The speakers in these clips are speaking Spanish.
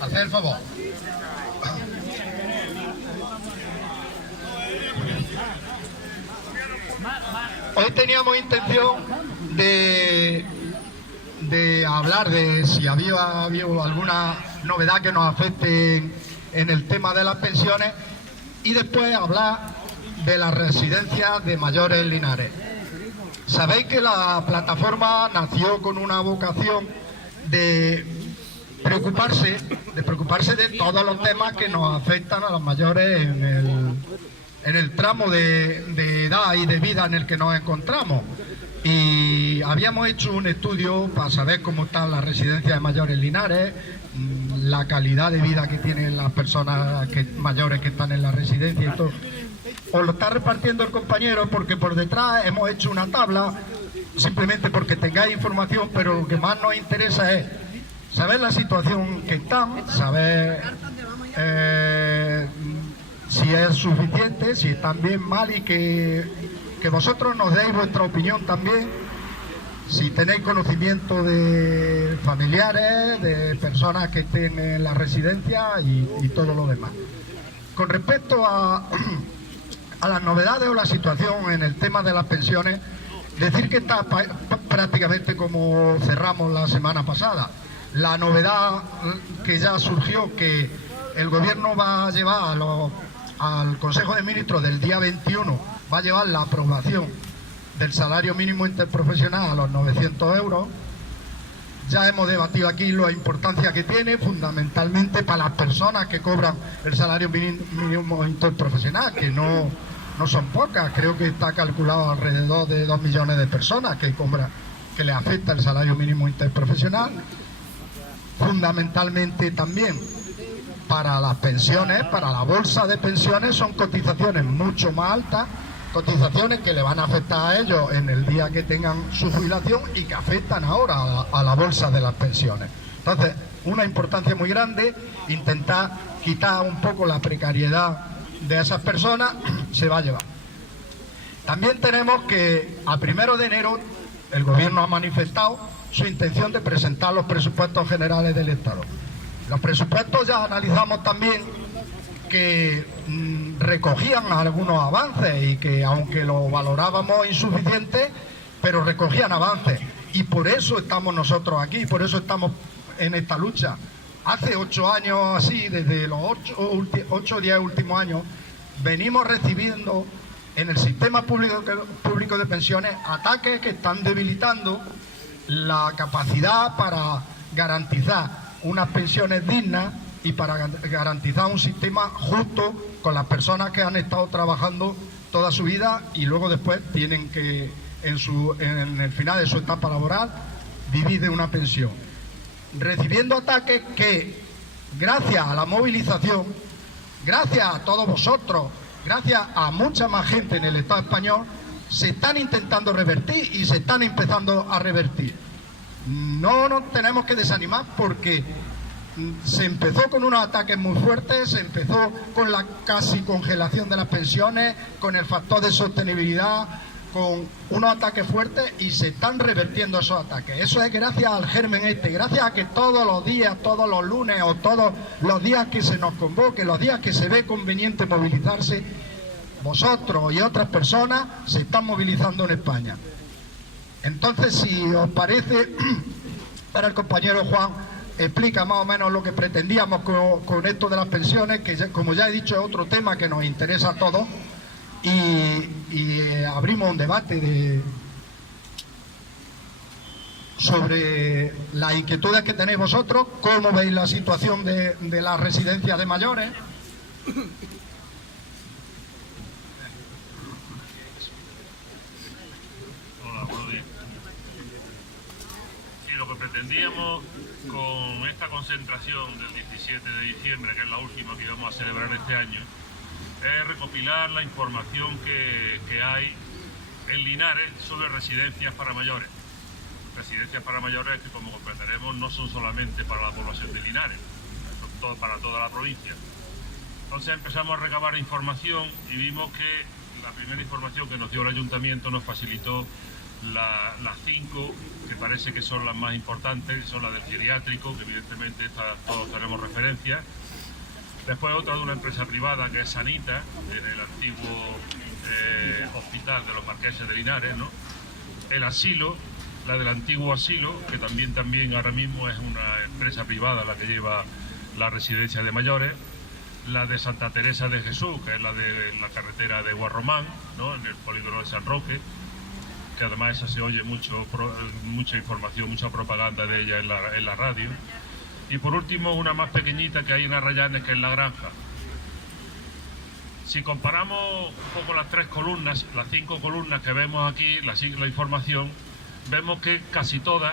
Haced el favor. Hoy teníamos intención de hablar de si había habido alguna novedad que nos afecte en el tema de las pensiones y después hablar de las residencias de mayores en Linares. Sabéis que la plataforma nació con una vocación de preocuparse de todos los temas que nos afectan a los mayores en el tramo de edad y de vida en el que nos encontramos. Y habíamos hecho un estudio para saber cómo están las residencias de mayores en Linares, la calidad de vida que tienen las personas mayores que están en la residencia y todo. Os lo está repartiendo el compañero porque por detrás hemos hecho una tabla, simplemente porque tengáis información, pero lo que más nos interesa es saber la situación que están, saber si es suficiente, si están bien, mal, y que vosotros nos deis vuestra opinión también, si tenéis conocimiento de familiares, de personas que estén en la residencia y todo lo demás. Con respecto a las novedades o la situación en el tema de las pensiones, decir que está prácticamente como cerramos la semana pasada. La novedad que ya surgió, que el gobierno va a llevar al Consejo de Ministros del día 21, va a llevar la aprobación del salario mínimo interprofesional a los 900 euros. Ya hemos debatido aquí la importancia que tiene, fundamentalmente para las personas que cobran el salario mínimo interprofesional, que no son pocas. Creo que está calculado alrededor de 2 millones de personas que le afecta el salario mínimo interprofesional. Fundamentalmente también para las pensiones, para la bolsa de pensiones, son cotizaciones mucho más altas, cotizaciones que le van a afectar a ellos en el día que tengan su jubilación y que afectan ahora a la bolsa de las pensiones. Entonces, una importancia muy grande, intentar quitar un poco la precariedad de esas personas, se va a llevar. También tenemos que a 1 de enero el gobierno ha manifestado su intención de presentar los presupuestos generales del Estado. Los presupuestos ya analizamos también que recogían algunos avances y que, aunque lo valorábamos insuficiente, pero recogían avances. Y por eso estamos nosotros aquí, por eso estamos en esta lucha. Hace 8 años así, desde los 8 o 10 últimos años, venimos recibiendo en el sistema público de pensiones ataques que están debilitando la capacidad para garantizar unas pensiones dignas y para garantizar un sistema justo con las personas que han estado trabajando toda su vida y luego después tienen que, en el final de su etapa laboral, vivir de una pensión. Recibiendo ataques que, gracias a la movilización, gracias a todos vosotros, gracias a mucha más gente en el Estado español, se están intentando revertir y se están empezando a revertir. No nos tenemos que desanimar porque se empezó con unos ataques muy fuertes, se empezó con la casi congelación de las pensiones, con el factor de sostenibilidad, con unos ataques fuertes, y se están revertiendo esos ataques. Eso es gracias al germen gracias a que todos los días, todos los lunes o todos los días que se nos convoque, los días que se ve conveniente movilizarse, vosotros y otras personas se están movilizando en España. Entonces, si os parece, para el compañero Juan explica más o menos lo que pretendíamos con esto de las pensiones, que ya, como ya he dicho, es otro tema que nos interesa a todos, y abrimos un debate sobre las inquietudes que tenéis vosotros, cómo veis la situación de las residencias de mayores. Hola, buenos días. Sí, lo que pretendíamos con esta concentración del 17 de diciembre, que es la última que íbamos a celebrar este año, es recopilar la información que hay en Linares sobre residencias para mayores. Residencias para mayores que, como comprenderemos, no son solamente para la población de Linares, son para toda la provincia. Entonces empezamos a recabar información y vimos que la primera información que nos dio el ayuntamiento nos facilitó las 5 que parece que son las más importantes, que son las del geriátrico, que evidentemente todos tenemos referencia. Después otra de una empresa privada que es Sanita, en el antiguo hospital de los Marqueses de Linares, ¿no? El asilo, la del antiguo asilo, que también ahora mismo es una empresa privada la que lleva la residencia de mayores. La de Santa Teresa de Jesús, que es la de la carretera de Guarromán, ¿no? En el polígono de San Roque, que además esa se oye mucha información, mucha propaganda de ella en la radio. Y por último, una más pequeñita que hay en Arrayanes, que es La Granja. Si comparamos un poco las 3 columnas, las 5 columnas que vemos aquí, la información, vemos que casi todas,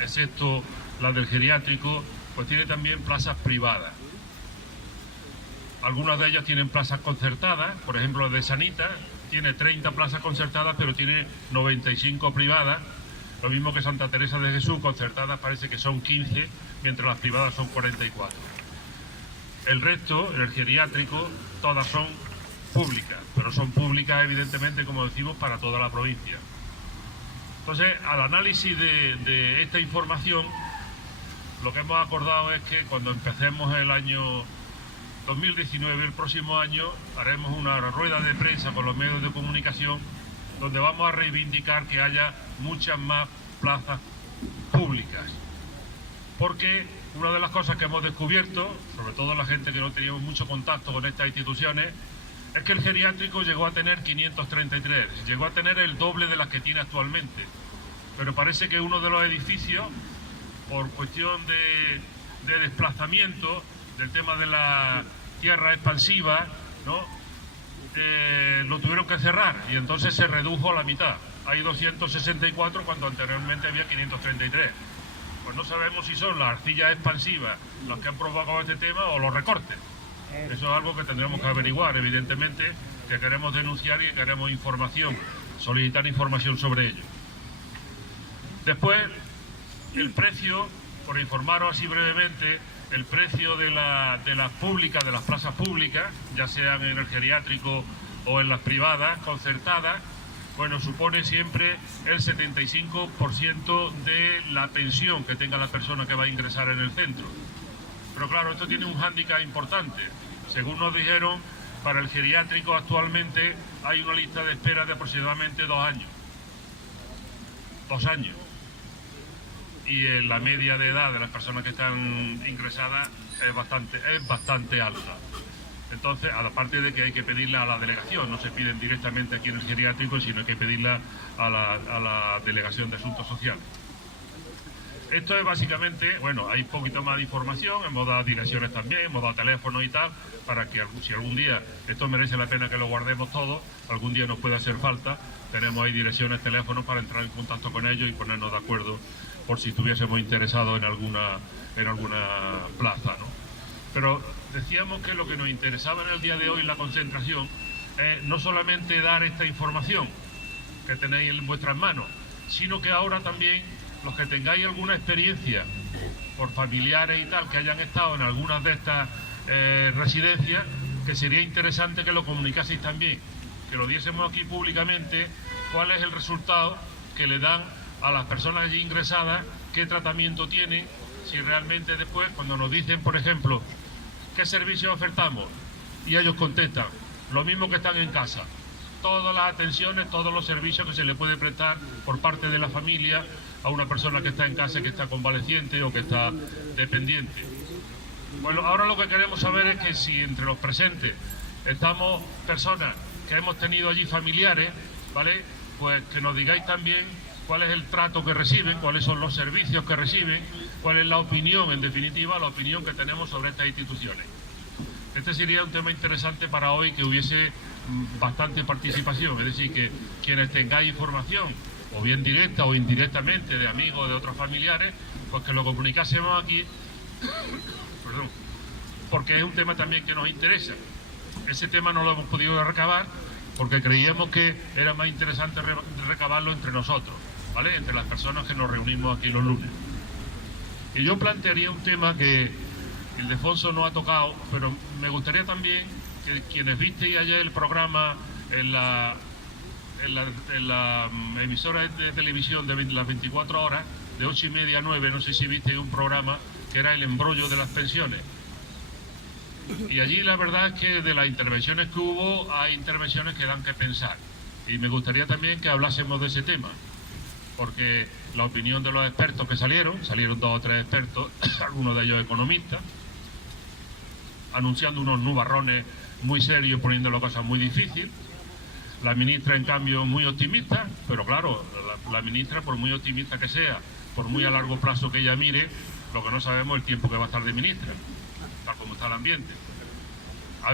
excepto la del geriátrico, pues tiene también plazas privadas. Algunas de ellas tienen plazas concertadas, por ejemplo la de Sanita tiene 30 plazas concertadas, pero tiene 95 privadas. Lo mismo que Santa Teresa de Jesús, concertadas parece que son 15, mientras las privadas son 44. El resto, el geriátrico, todas son públicas, pero son públicas evidentemente, como decimos, para toda la provincia. Entonces, al análisis de esta información, lo que hemos acordado es que cuando empecemos el año 2019, el próximo año, haremos una rueda de prensa con los medios de comunicación donde vamos a reivindicar que haya muchas más plazas públicas. Porque una de las cosas que hemos descubierto, sobre todo la gente que no teníamos mucho contacto con estas instituciones, es que el geriátrico llegó a tener 533, llegó a tener el doble de las que tiene actualmente. Pero parece que uno de los edificios, por cuestión de desplazamiento, del tema de la tierra expansiva, ¿no? Lo tuvieron que cerrar y entonces se redujo a la mitad. Hay 264 cuando anteriormente había 533. Pues no sabemos si son las arcillas expansivas las que han provocado este tema o los recortes. Eso es algo que tendremos que averiguar, evidentemente, que queremos denunciar y que queremos información, solicitar información sobre ello. Después, el precio, por informaros así brevemente, el precio de las públicas, de las plazas públicas, ya sean en el geriátrico o en las privadas, concertadas, bueno, supone siempre el 75% de la pensión que tenga la persona que va a ingresar en el centro. Pero claro, esto tiene un hándicap importante. Según nos dijeron, para el geriátrico actualmente hay una lista de espera de aproximadamente 2 años. 2 años. Y la media de edad de las personas que están ingresadas es bastante alta. Entonces, aparte de que hay que pedirla a la delegación, no se piden directamente aquí en el geriátrico, sino hay que pedirla a la Delegación de Asuntos Sociales. Esto es básicamente, bueno, hay un poquito más de información, hemos dado direcciones también, hemos dado teléfonos y tal, para que si algún día esto merece la pena que lo guardemos todo, algún día nos puede hacer falta, tenemos ahí direcciones, teléfonos para entrar en contacto con ellos y ponernos de acuerdo por si estuviésemos interesados en alguna plaza, ¿no? Pero decíamos que lo que nos interesaba en el día de hoy, la concentración, es no solamente dar esta información que tenéis en vuestras manos, sino que ahora también los que tengáis alguna experiencia por familiares y tal, que hayan estado en algunas de estas residencias, que sería interesante que lo comunicaseis también, que lo diésemos aquí públicamente, cuál es el resultado que le dan a las personas allí ingresadas, qué tratamiento tienen, si realmente después, cuando nos dicen, por ejemplo, ¿qué servicios ofertamos? Y ellos contestan, lo mismo que están en casa. Todas las atenciones, todos los servicios que se le puede prestar por parte de la familia a una persona que está en casa, que está convaleciente o que está dependiente. Bueno, ahora lo que queremos saber es que si entre los presentes estamos personas que hemos tenido allí familiares, ¿vale? Pues que nos digáis también cuál es el trato que reciben, cuáles son los servicios que reciben, cuál es la opinión, en definitiva, la opinión que tenemos sobre estas instituciones. Este sería un tema interesante para hoy, que hubiese bastante participación, es decir, que quienes tengáis información, o bien directa o indirectamente, de amigos o de otros familiares, pues que lo comunicásemos aquí, perdón, porque es un tema también que nos interesa. Ese tema no lo hemos podido recabar porque creíamos que era más interesante recabarlo entre nosotros, ¿vale? Entre las personas que nos reunimos aquí los lunes. Y yo plantearía un tema que Ildefonso no ha tocado, pero me gustaría también que quienes visteis ayer el programa en la en la emisora de televisión de las 24 horas, de 8:30 a 9, no sé si viste un programa que era el embrollo de las pensiones. Y allí la verdad es que de las intervenciones que hubo, hay intervenciones que dan que pensar. Y me gustaría también que hablásemos de ese tema, porque la opinión de los expertos que salieron 2 o 3 expertos, algunos de ellos economistas, anunciando unos nubarrones muy serios, poniendo las cosas muy difíciles. La ministra, en cambio, muy optimista, pero claro, la ministra, por muy optimista que sea, por muy a largo plazo que ella mire, lo que no sabemos es el tiempo que va a estar de ministra, tal como está el ambiente.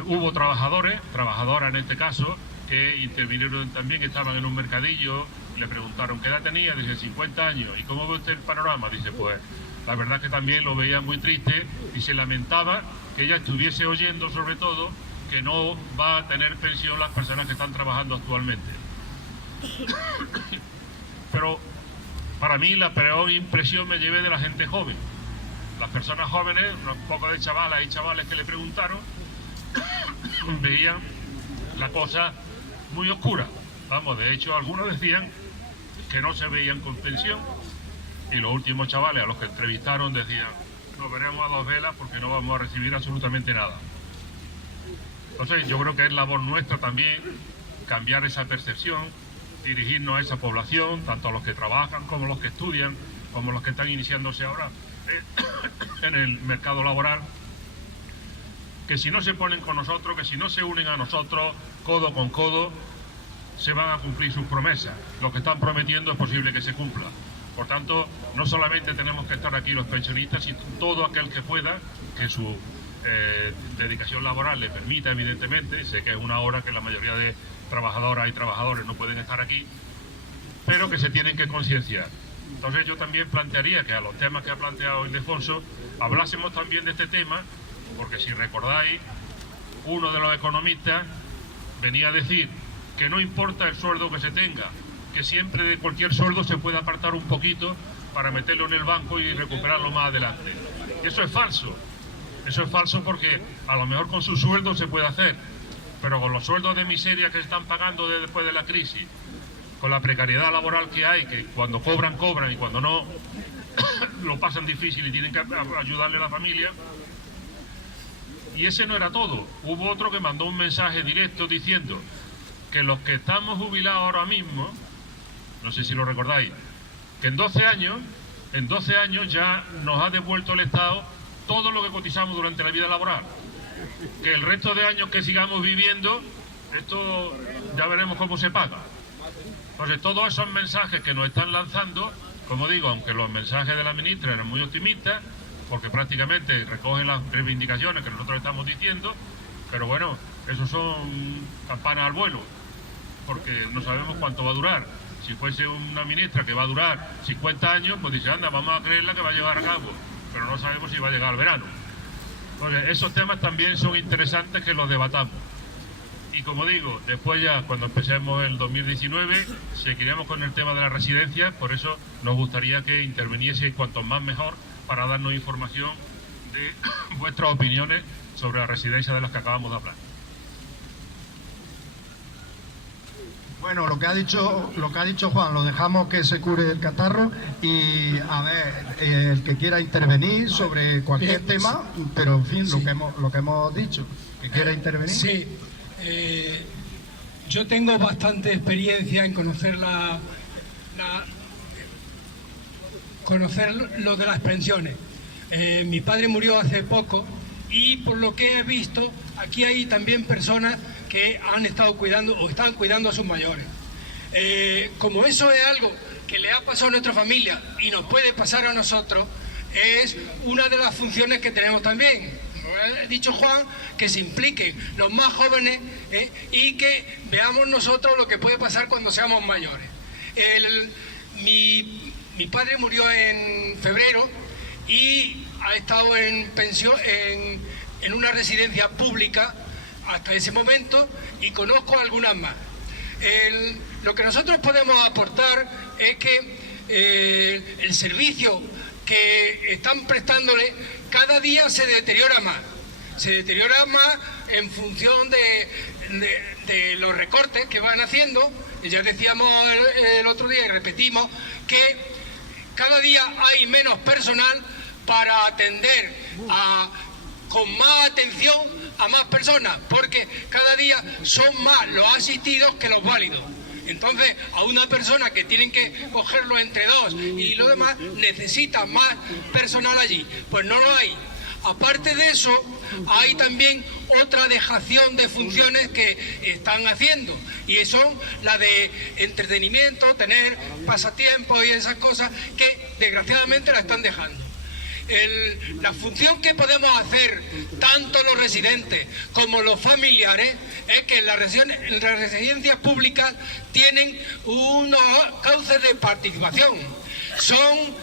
Hubo trabajadoras en este caso, que intervinieron también, estaban en un mercadillo, le preguntaron qué edad tenía, dice 50 años, ¿y cómo ve usted el panorama? Dice, pues la verdad es que también lo veía muy triste y se lamentaba que ella estuviese oyendo, sobre todo, que no va a tener pensión las personas que están trabajando actualmente. Pero para mí la peor impresión me llevé de la gente joven. Las personas jóvenes, unos pocos de chavalas y chavales que le preguntaron, veían la cosa muy oscura. Vamos, de hecho algunos decían que no se veían con pensión, y los últimos chavales a los que entrevistaron decían, nos veremos a 2 velas porque no vamos a recibir absolutamente nada. Entonces yo creo que es labor nuestra también cambiar esa percepción, dirigirnos a esa población, tanto a los que trabajan como los que estudian, como los que están iniciándose ahora en el mercado laboral, que si no se ponen con nosotros, que si no se unen a nosotros codo con codo, se van a cumplir sus promesas. Lo que están prometiendo es posible que se cumpla. Por tanto, no solamente tenemos que estar aquí los pensionistas, sino todo aquel que pueda, que su dedicación laboral le permita, evidentemente. Sé que es una hora que la mayoría de trabajadoras y trabajadores no pueden estar aquí, pero que se tienen que concienciar. Entonces yo también plantearía que a los temas que ha planteado Ildefonso hablásemos también de este tema, porque si recordáis, uno de los economistas venía a decir que no importa el sueldo que se tenga, que siempre de cualquier sueldo se puede apartar un poquito para meterlo en el banco y recuperarlo más adelante. Y eso es falso. Eso es falso porque a lo mejor con su sueldo se puede hacer, pero con los sueldos de miseria que están pagando después de la crisis, con la precariedad laboral que hay, que cuando cobran, cobran, y cuando no, lo pasan difícil y tienen que ayudarle a la familia. Y ese no era todo. Hubo otro que mandó un mensaje directo diciendo que los que estamos jubilados ahora mismo, no sé si lo recordáis, que en 12 años ya nos ha devuelto el Estado todo lo que cotizamos durante la vida laboral. Que el resto de años que sigamos viviendo, esto ya veremos cómo se paga. Entonces, todos esos mensajes que nos están lanzando, como digo, aunque los mensajes de la ministra eran muy optimistas, porque prácticamente recogen las reivindicaciones que nosotros estamos diciendo, pero bueno, eso son campanas al vuelo, porque no sabemos cuánto va a durar. Si fuese una ministra que va a durar 50 años, pues dice, anda, vamos a creerla que va a llevar a cabo, pero no sabemos si va a llegar al verano. Entonces, esos temas también son interesantes que los debatamos. Y como digo, después ya, cuando empecemos el 2019, seguiremos con el tema de la residencia, por eso nos gustaría que interviniese cuanto más mejor para darnos información de vuestras opiniones sobre la residencia de las que acabamos de hablar. Bueno, lo que ha dicho Juan, lo dejamos que se cure el catarro y a ver, el que quiera intervenir sobre cualquier tema, pero en fin, sí, lo que hemos dicho, que quiera intervenir. Sí, yo tengo bastante experiencia en conocer conocer lo de las pensiones. Mi padre murió hace poco y por lo que he visto, aquí hay también personas que han estado cuidando o están cuidando a sus mayores. Como eso es algo que le ha pasado a nuestra familia y nos puede pasar a nosotros, es una de las funciones que tenemos también. Ha dicho Juan, que se impliquen los más jóvenes y que veamos nosotros lo que puede pasar cuando seamos mayores. Mi padre murió en febrero y ha estado en pensión en una residencia pública hasta ese momento y conozco algunas más. Lo que nosotros podemos aportar es que el servicio que están prestándole cada día se deteriora más. Se deteriora más en función de los recortes que van haciendo ya decíamos el otro día y repetimos que cada día hay menos personal para atender con más atención a más personas, porque cada día son más los asistidos que los válidos. Entonces, a una persona que tienen que cogerlo entre dos y lo demás necesita más personal allí, pues no lo hay. Aparte de eso, hay también otra dejación de funciones que están haciendo, y son la de entretenimiento, tener pasatiempos y esas cosas que desgraciadamente la están dejando. La función que podemos hacer tanto los residentes como los familiares es que las residencias públicas tienen unos cauces de participación. Son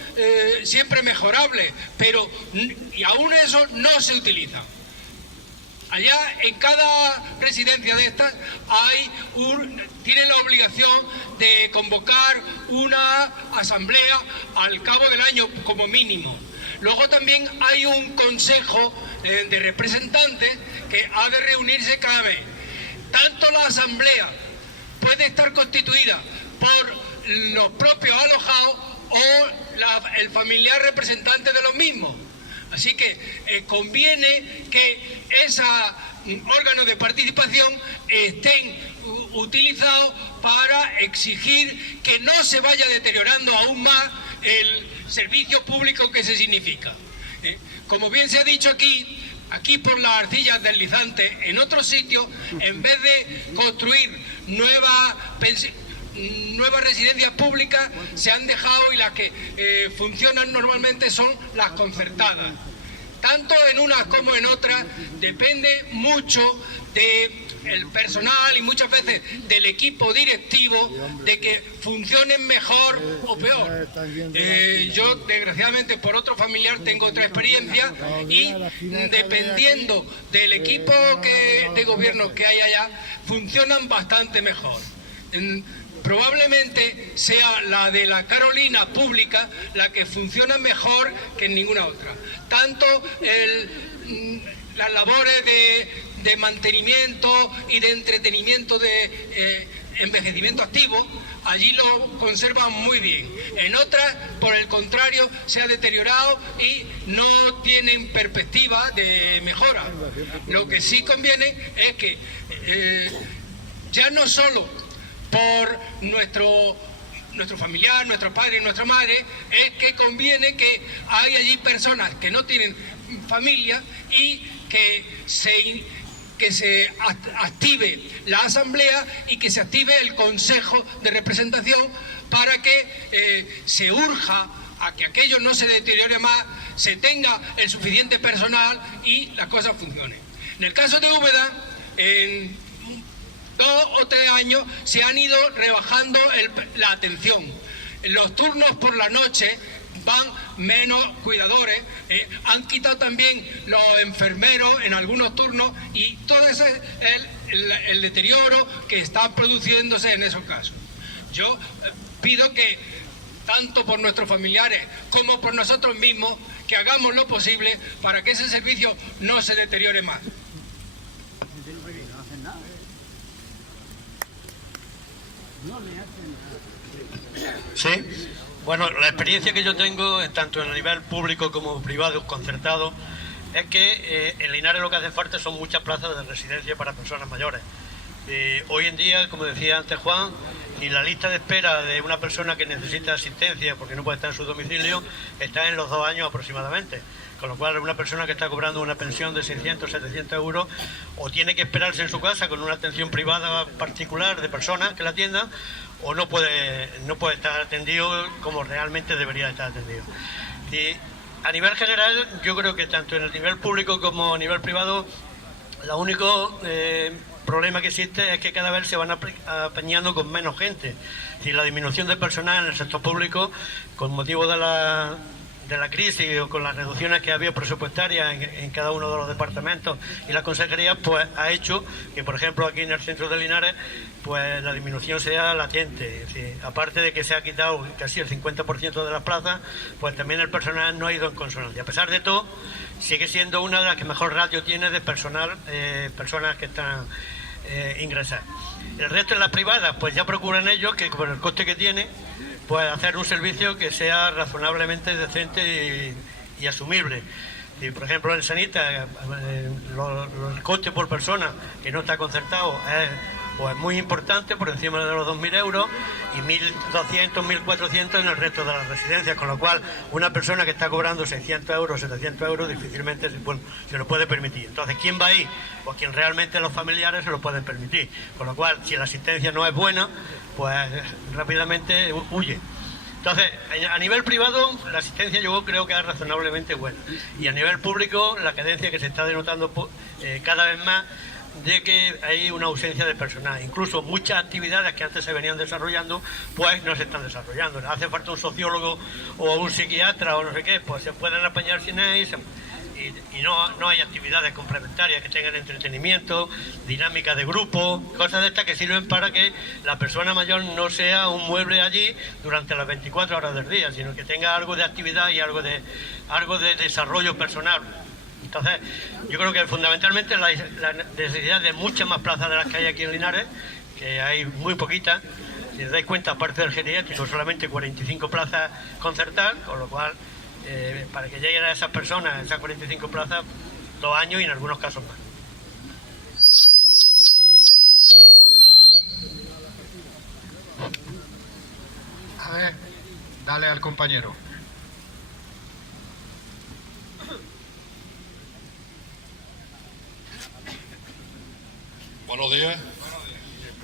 siempre mejorables, pero y aún eso no se utiliza. Allá en cada residencia de estas tienen la obligación de convocar una asamblea al cabo del año como mínimo. Luego también hay un consejo de representantes que ha de reunirse cada vez. Tanto la asamblea puede estar constituida por los propios alojados o el familiar representante de los mismos. Así que conviene que esos órganos de participación estén utilizados para exigir que no se vaya deteriorando aún más el servicio público que se significa. Como bien se ha dicho aquí por las arcillas deslizantes, en otros sitios, en vez de construir nuevas residencias públicas, se han dejado, y las que funcionan normalmente son las concertadas. Tanto en unas como en otras depende mucho del personal y muchas veces del equipo directivo de que funcionen mejor o peor. Yo desgraciadamente por otro familiar tengo otra experiencia, y dependiendo del equipo de gobierno que hay allá, funcionan bastante mejor. Probablemente sea la de la Carolina pública la que funciona mejor que en ninguna otra. Tanto las labores de mantenimiento y de entretenimiento, de envejecimiento activo, allí lo conservan muy bien. En otras, por el contrario, se ha deteriorado y no tienen perspectiva de mejora. Lo que sí conviene es que ya no solo por nuestro familiar, nuestro padre y nuestra madre, es que conviene que hay allí personas que no tienen familia y que se active la asamblea y que se active el consejo de representación para que se urja a que aquello no se deteriore más, se tenga el suficiente personal y las cosas funcionen. En el caso de Úbeda, en 2 o 3 años se han ido rebajando la atención. Los turnos por la noche van menos cuidadores, han quitado también los enfermeros en algunos turnos, y todo ese es el deterioro que está produciéndose en esos casos. Yo pido que, tanto por nuestros familiares como por nosotros mismos, que hagamos lo posible para que ese servicio no se deteriore más. Sí, bueno, la experiencia que yo tengo, tanto en el nivel público como privado, concertado, es que en Linares lo que hace falta son muchas plazas de residencia para personas mayores. Hoy en día, como decía antes Juan, y la lista de espera de una persona que necesita asistencia porque no puede estar en su domicilio está en los 2 años aproximadamente. Con lo cual, una persona que está cobrando una pensión de 600, 700 euros, o tiene que esperarse en su casa con una atención privada particular de personas que la atiendan, o no puede estar atendido como realmente debería estar atendido. Y a nivel general, yo creo que tanto en el nivel público como a nivel privado, lo único problema que existe es que cada vez se van apañando con menos gente. Y la disminución de personal en el sector público, con motivo de la crisis o con las reducciones que ha habido presupuestarias en cada uno de los departamentos y las consejerías, pues ha hecho que, por ejemplo, aquí en el centro de Linares, pues la disminución sea latente. Es decir, aparte de que se ha quitado casi el 50% de las plazas, pues también el personal no ha ido en consonancia. A pesar de todo, sigue siendo una de las que mejor ratio tiene de personal, personas que están ingresar. El resto de las privadas, pues ya procuran ellos que con el coste que tiene, pues hacer un servicio que sea razonablemente decente y asumible. Y, por ejemplo, en Sanita, el coste por persona que no está concertado es pues muy importante, por encima de los 2.000 euros, y 1.200, 1.400 en el resto de las residencias, con lo cual una persona que está cobrando 600 euros, 700 euros, difícilmente se lo puede permitir. Entonces, ¿quién va ahí? Pues quien realmente los familiares se lo pueden permitir. Con lo cual, si la asistencia no es buena, pues rápidamente huye. Entonces, a nivel privado, la asistencia yo creo que es razonablemente buena. Y a nivel público, la cadencia que se está denotando cada vez más de que hay una ausencia de personal. Incluso muchas actividades que antes se venían desarrollando, pues no se están desarrollando. Hace falta un sociólogo o un psiquiatra o no sé qué, pues se pueden apañar sin él y no hay actividades complementarias que tengan entretenimiento, dinámica de grupo, cosas de estas que sirven para que la persona mayor no sea un mueble allí durante las 24 horas del día, sino que tenga algo de actividad y algo de desarrollo personal. Entonces, yo creo que fundamentalmente la necesidad de muchas más plazas de las que hay aquí en Linares, que hay muy poquitas. Si os dais cuenta, aparte del geriátrico, solamente 45 plazas concertadas, con lo cual, para que lleguen a esas personas, esas 45 plazas, 2 años y en algunos casos más. A ver, dale al compañero. Buenos días.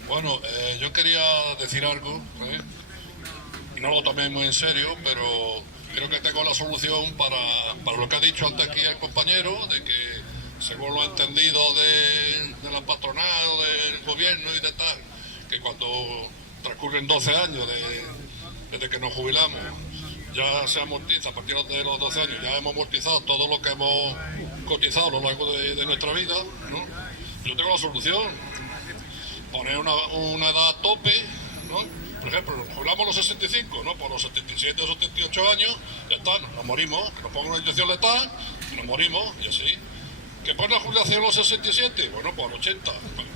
Bueno, yo quería decir algo, y no lo tomé muy en serio, pero creo que tengo la solución para lo que ha dicho antes aquí el compañero, de que según lo he entendido de la patronal o del gobierno y de tal, que cuando transcurren 12 años desde que nos jubilamos, ya se amortiza, a partir de los 12 años ya hemos amortizado todo lo que hemos cotizado a lo largo de nuestra vida, ¿no? Yo tengo la solución, poner una edad tope, ¿no? Por ejemplo, nos jubilamos los 65, ¿no? Por los 77 o 78 años, ya está, nos morimos, que nos pongan una inyección letal, nos morimos, y así. ¿Que pone la jubilación los 67? Bueno, pues los 80,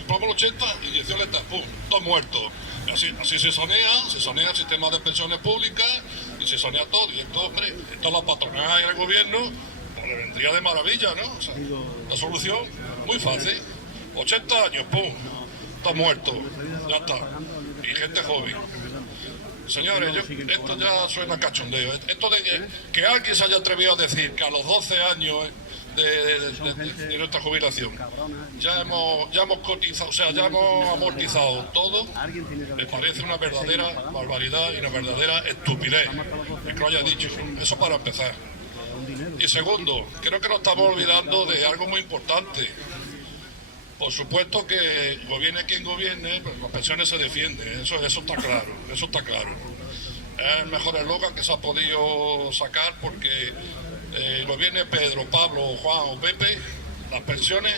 ponemos los 80, inyección letal, pum, todos muertos. Y así se sonea el sistema de pensiones públicas, y se sonea todo, y esto, hombre, esto la patronal y el gobierno, pues le vendría de maravilla, ¿no? O sea, la solución, muy fácil. 80 años, pum, está muerto, ya está. Y gente joven. Señores, esto ya suena cachondeo. Esto de que alguien se haya atrevido a decir que a los 12 años de nuestra jubilación ya hemos cotizado, o sea, ya hemos amortizado todo, me parece una verdadera barbaridad y una verdadera estupidez el que lo haya dicho. Eso para empezar. Y segundo, creo que nos estamos olvidando de algo muy importante. Por supuesto que gobierne quien gobierne, pues las pensiones se defienden, eso está claro, eso está claro. Es el mejor eslogan que se ha podido sacar porque gobierne Pedro, Pablo, Juan o Pepe, las pensiones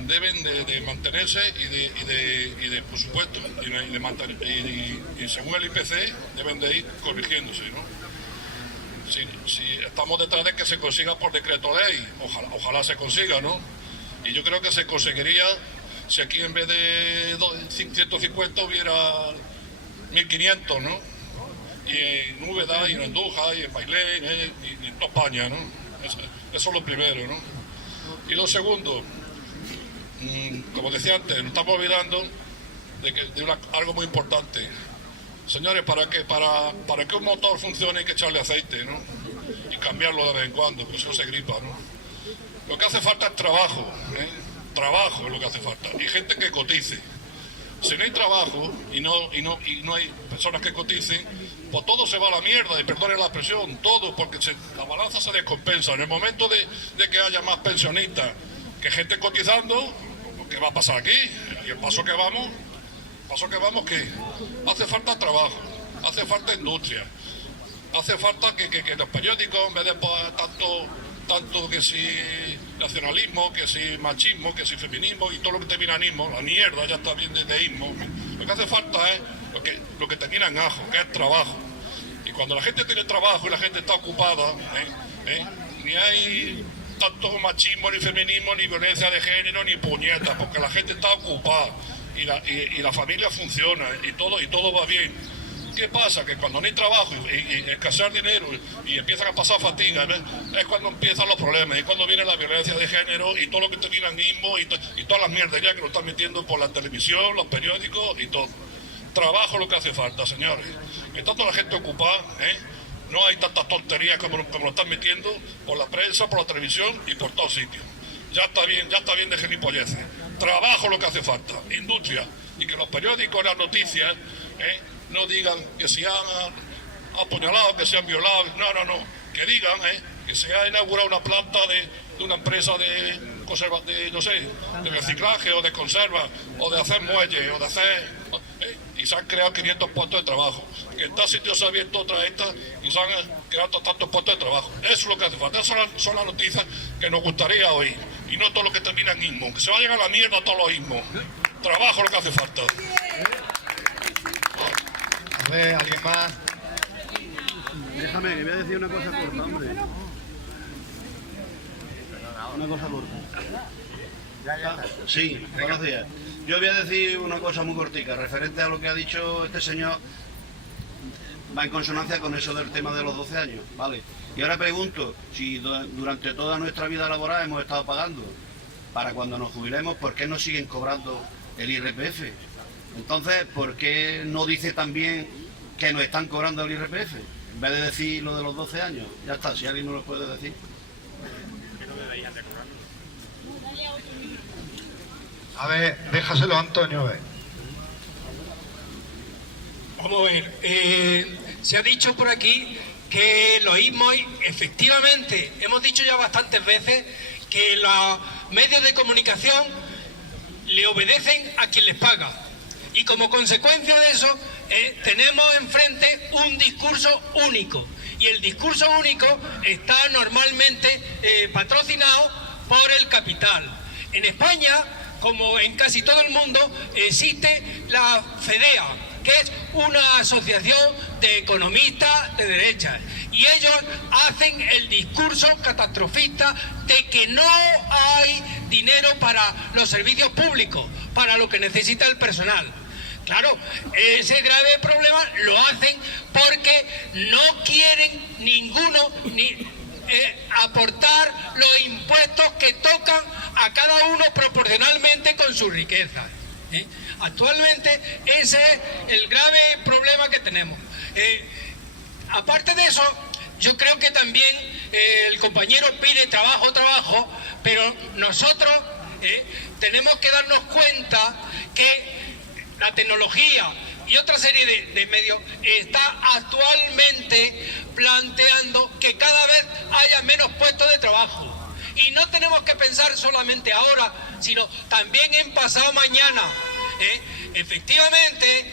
deben de mantenerse y de por supuesto, y según el IPC deben de ir corrigiéndose, ¿no? Si estamos detrás de que se consiga por decreto ley, ojalá se consiga, ¿no? Y yo creo que se conseguiría si aquí en vez de 150 hubiera 1.500, ¿no? Y en Úbeda, y en Andújar, y en Bailén, y en toda España, ¿no? Eso es lo primero, ¿no? Y lo segundo, como decía antes, nos estamos olvidando de algo muy importante. Señores, para que un motor funcione hay que echarle aceite, ¿no? Y cambiarlo de vez en cuando, pues eso se gripa, ¿no? Lo que hace falta es trabajo, ¿eh? Trabajo es lo que hace falta. Y gente que cotice. Si no hay trabajo y no hay personas que coticen, pues todo se va a la mierda, y perdonen la expresión, todo, porque la balanza se descompensa. En el momento de que haya más pensionistas que gente cotizando, ¿qué va a pasar aquí? Y el paso que vamos, ¿qué? Hace falta trabajo, hace falta industria, hace falta que los periódicos, en vez de tanto que si nacionalismo, que si machismo, que si feminismo y todo lo que termina en ismo, la mierda ya está bien de ismo. Lo que hace falta es lo que termina en ajo, que es trabajo. Y cuando la gente tiene trabajo y la gente está ocupada, ni hay tanto machismo, ni feminismo, ni violencia de género, ni puñetas, porque la gente está ocupada y la familia funciona y todo va bien. ¿Qué pasa? Que cuando no hay trabajo y escasear dinero y empiezan a pasar fatiga, ¿ves? Es cuando empiezan los problemas, y cuando viene la violencia de género y todo lo que termina en ismo y todas las mierderías que nos están metiendo por la televisión, los periódicos y todo. Trabajo lo que hace falta, señores. Está toda la gente ocupada, ¿eh? No hay tantas tonterías como lo están metiendo por la prensa, por la televisión y por todos sitios. Ya está bien de gilipolleces. Trabajo lo que hace falta, industria, y que los periódicos, las noticias, no digan que se han apuñalado, que se han violado, no, que digan que se ha inaugurado una planta de una empresa de reciclaje o de conserva, o de hacer muelles, o de hacer... y se han creado 500 puestos de trabajo, que en tal sitio se ha abierto otra y se han creado tantos puestos de trabajo. Eso es lo que hace falta, esas son las noticias que nos gustaría oír, y no todo lo que termina en ismo, que se vayan a la mierda todos los ismos. Trabajo lo que hace falta. A ver, ¿alguien más? Déjame, que voy a decir una cosa corta, hombre. Una cosa corta. Sí, buenos días. Yo voy a decir una cosa muy cortica, referente a lo que ha dicho este señor, va en consonancia con eso del tema de los 12 años, ¿vale? Y ahora pregunto, si durante toda nuestra vida laboral hemos estado pagando, para cuando nos jubilemos, ¿por qué no siguen cobrando el IRPF? Entonces, ¿por qué no dice también que nos están cobrando el IRPF? En vez de decir lo de los 12 años, ya está, si alguien no lo puede decir. A ver, déjaselo a Antonio, a ver. Vamos a ver, se ha dicho por aquí que los ismos, efectivamente, hemos dicho ya bastantes veces que los medios de comunicación le obedecen a quien les paga. Y como consecuencia de eso, tenemos enfrente un discurso único. Y el discurso único está normalmente patrocinado por el capital. En España, como en casi todo el mundo, existe la FEDEA, que es una asociación de economistas de derecha. Y ellos hacen el discurso catastrofista de que no hay dinero para los servicios públicos, para lo que necesita el personal. Claro, ese grave problema lo hacen porque no quieren aportar los impuestos que tocan a cada uno proporcionalmente con su riqueza. Actualmente ese es el grave problema que tenemos. Aparte de eso, yo creo que también el compañero pide trabajo, pero nosotros tenemos que darnos cuenta que la tecnología y otra serie de medios está actualmente planteando que cada vez haya menos puestos de trabajo. Y no tenemos que pensar solamente ahora, sino también en pasado mañana. Efectivamente,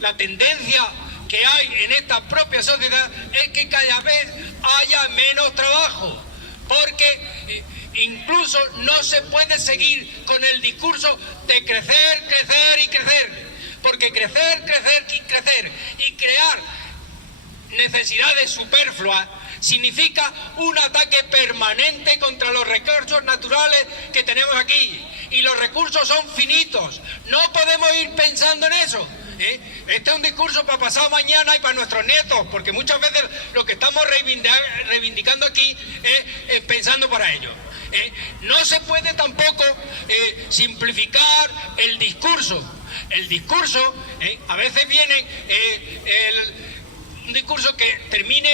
la tendencia que hay en esta propia sociedad es que cada vez haya menos trabajo, porque incluso no se puede seguir con el discurso de crecer, crecer y crecer, porque crecer, crecer y crecer y crear necesidades superfluas significa un ataque permanente contra los recursos naturales que tenemos aquí, y los recursos son finitos, no podemos ir pensando en eso. Este es un discurso para pasado mañana y para nuestros nietos, porque muchas veces lo que estamos reivindicando aquí es pensando para ellos. No se puede tampoco simplificar el discurso. El discurso, a veces viene un discurso que termine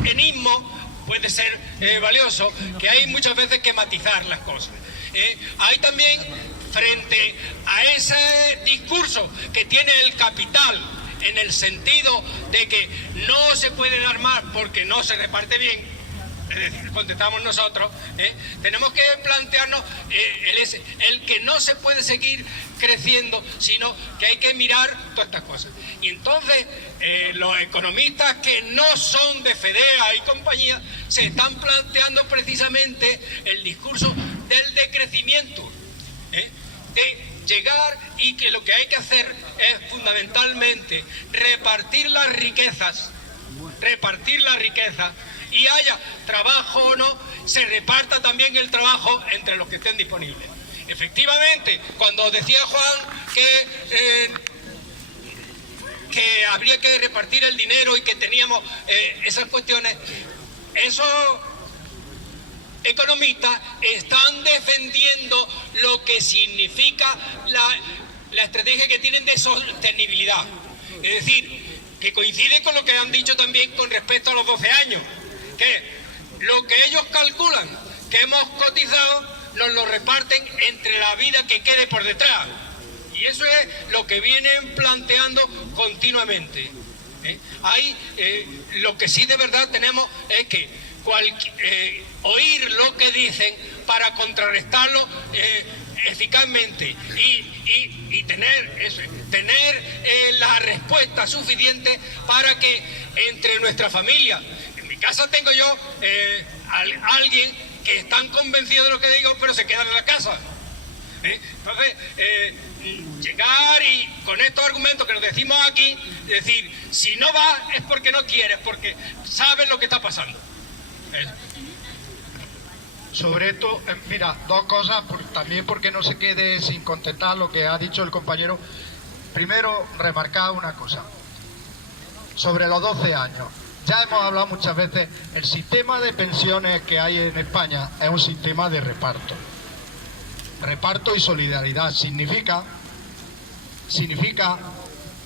en ismo, puede ser valioso, que hay muchas veces que matizar las cosas. Hay también, frente a ese discurso que tiene el capital, en el sentido de que no se puede dar más porque no se reparte bien, es decir, contestamos nosotros, tenemos que plantearnos el que no se puede seguir creciendo, sino que hay que mirar todas estas cosas. Y entonces los economistas que no son de FEDEA y compañía se están planteando precisamente el discurso del decrecimiento, de llegar, y que lo que hay que hacer es fundamentalmente repartir las riquezas, y haya trabajo o no, se reparta también el trabajo entre los que estén disponibles. Efectivamente, cuando decía Juan que habría que repartir el dinero y que teníamos esas cuestiones, esos economistas están defendiendo lo que significa la estrategia que tienen de sostenibilidad. Es decir, que coincide con lo que han dicho también con respecto a los 12 años, que lo que ellos calculan que hemos cotizado nos lo reparten entre la vida que quede por detrás. Y eso es lo que vienen planteando continuamente. Ahí lo que sí de verdad tenemos es que oír lo que dicen para contrarrestarlo eficazmente y tener la respuesta suficiente para que entre nuestra familia, en mi casa tengo yo alguien que están convencidos de lo que digo, pero se quedan en la casa. Entonces, llegar y con estos argumentos que nos decimos aquí, decir, si no vas es porque no quieres, porque sabes lo que está pasando. Sobre esto, mira, dos cosas, también porque no se quede sin contestar lo que ha dicho el compañero. Primero, remarcar una cosa. Sobre los 12 años. Ya hemos hablado muchas veces, el sistema de pensiones que hay en España es un sistema de reparto. Reparto y solidaridad. Significa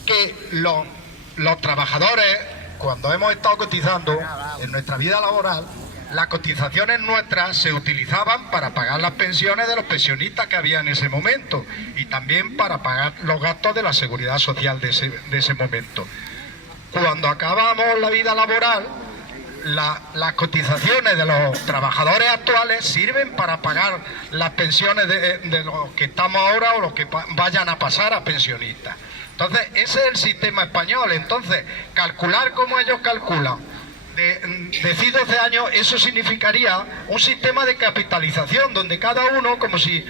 que los trabajadores, cuando hemos estado cotizando en nuestra vida laboral, las cotizaciones nuestras se utilizaban para pagar las pensiones de los pensionistas que había en ese momento y también para pagar los gastos de la seguridad social de ese momento. Cuando acabamos la vida laboral, las cotizaciones de los trabajadores actuales sirven para pagar las pensiones de los que estamos ahora o los que vayan a pasar a pensionistas. Entonces, ese es el sistema español. Entonces, calcular como ellos calculan, decir 12 años, eso significaría un sistema de capitalización donde cada uno, como si